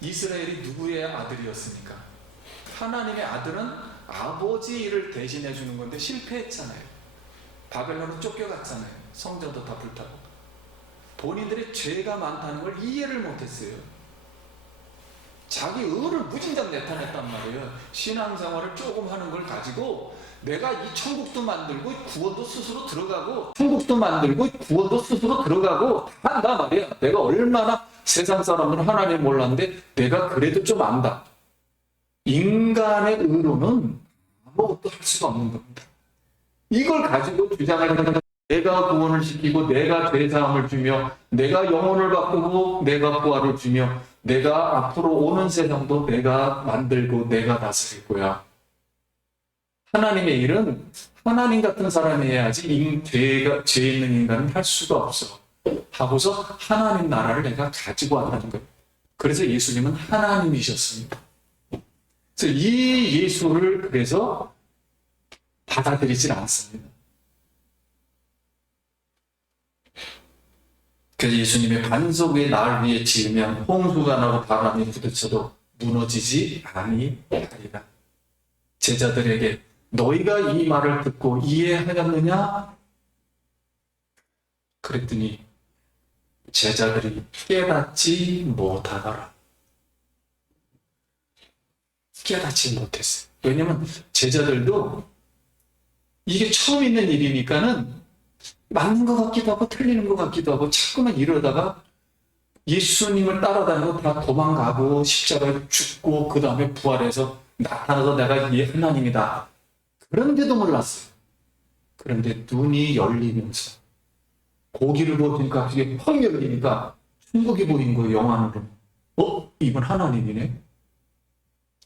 이스라엘이 누구의 아들이었습니까? 하나님의 아들은 아버지 일을 대신해 주는 건데 실패했잖아요. 바벨론으로 쫓겨갔잖아요. 성전도 다 불타고. 본인들의 죄가 많다는 걸 이해를 못했어요. 자기 의를 무진장 나타냈단 말이에요. 신앙생활을 조금 하는 걸 가지고 내가 이 천국도 만들고 구원도 스스로 들어가고 다 한다 말이야. 내가 얼마나 세상 사람들은 하나님 몰랐는데 내가 그래도 좀 안다. 인간의 의로는 아무것도 할 수가 없는 겁니다. 이걸 가지고 주장을 하는 내가 구원을 시키고 내가 죄사함을 주며 내가 영혼을 바꾸고 내가 부활을 주며 내가 앞으로 오는 세상도 내가 만들고 내가 다스릴 거야. 하나님의 일은 하나님 같은 사람이 해야지 죄 있는 인간은 할 수가 없어. 하고서 하나님 나라를 내가 가지고 왔다는 거예요. 그래서 예수님은 하나님이셨습니다. 그래서 이 예수를 그래서 받아들이질 않습니다. 그래서 예수님의 반석 위에 나를 위해 지으면 홍수가 나고 바람이 부딪혀도 무너지지 아니하리라. 제자들에게 너희가 이 말을 듣고 이해하였느냐? 그랬더니 제자들이 깨닫지 못하더라. 깨닫지 못했어요. 왜냐면 제자들도 이게 처음 있는 일이니까는 맞는 것 같기도 하고 틀리는 것 같기도 하고 자꾸만 이러다가 예수님을 따라다니고 다 도망가고 십자가에 죽고 그 다음에 부활해서 나타나서 내가 이 하나님이다. 그런데도 몰랐어요. 그런데 눈이 열리면서 고기를 보니까 갑자기 펑 열리니까 천국이 보인 거예요. 영안으로. 이건 하나님이네.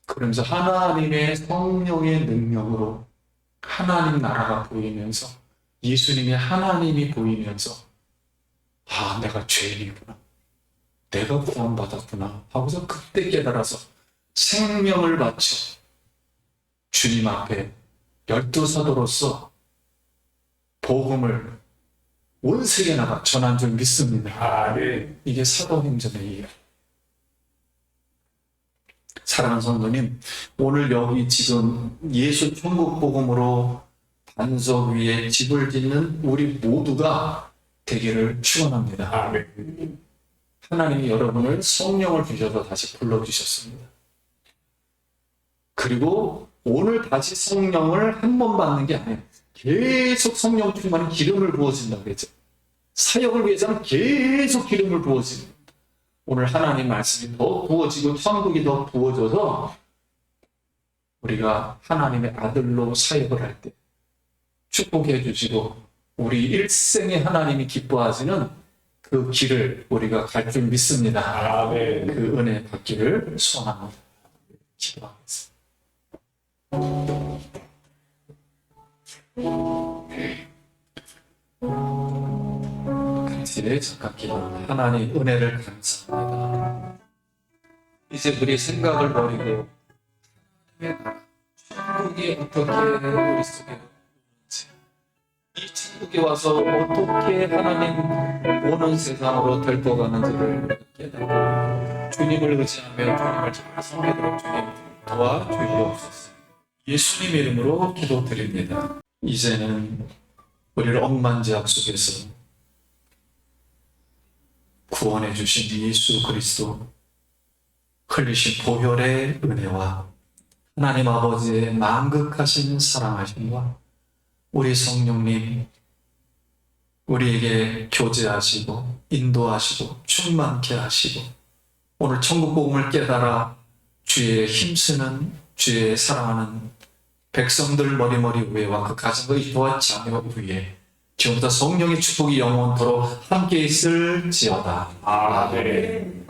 그러면서 하나님의 성령의 능력으로 하나님 나라가 보이면서 예수님의 하나님이 보이면서 내가 죄인이구나. 내가 구원받았구나. 하고서 그때 깨달아서 생명을 바쳐 주님 앞에 12사도로서 복음을 온 세계에 나가 전한 줄 믿습니다. 네. 이게 사도행전의 이야기. 사랑하는 성도님, 오늘 여기 지금 예수 천국 복음으로 반석 위에 집을 짓는 우리 모두가 되기를 축원합니다. 네. 하나님이 여러분을 성령을 주셔서 다시 불러주셨습니다. 그리고 오늘 다시 성령을 한 번 받는 게 아니에요. 계속 성령 충만한 기름을 부어진다고 그랬죠. 사역을 위해서는 계속 기름을 부어집니다. 오늘 하나님 말씀이 더 부어지고 천국이 더 부어져서 우리가 하나님의 아들로 사역을 할 때 축복해 주시고 우리 일생에 하나님이 기뻐하시는 그 길을 우리가 갈 줄 믿습니다. 네. 그 은혜 받기를 소원합니다. 기도하겠습니다. 같이 잠깐 기도합니다. 하나님 은혜를 감사합니다. 이제 우리 생각을 버리고 천국이 어떻게 우리 속에 오는지, 이 천국에 와서 어떻게 하나님 오는 세상으로 데리고 가는지를 우리가 깨닫고 주님을 의지하며 주님을 잘 섬기도록 주님 도와주시옵소서. 예수님 이름으로 기도드립니다. 이제는 우리를 억만제약 속에서 구원해 주신 예수 그리스도 흘리신 보혈의 은혜와 하나님 아버지의 만극하신 사랑하심과 우리 성령님 우리에게 교제하시고 인도하시고 충만케 하시고 오늘 천국 복음을 깨달아 주의 힘쓰는 주의 사랑하는 백성들 머리머리 위에와 그 가정의 의도와 자녀 위에 지금부터 성령의 축복이 영원토록 함께 있을지어다. 아멘.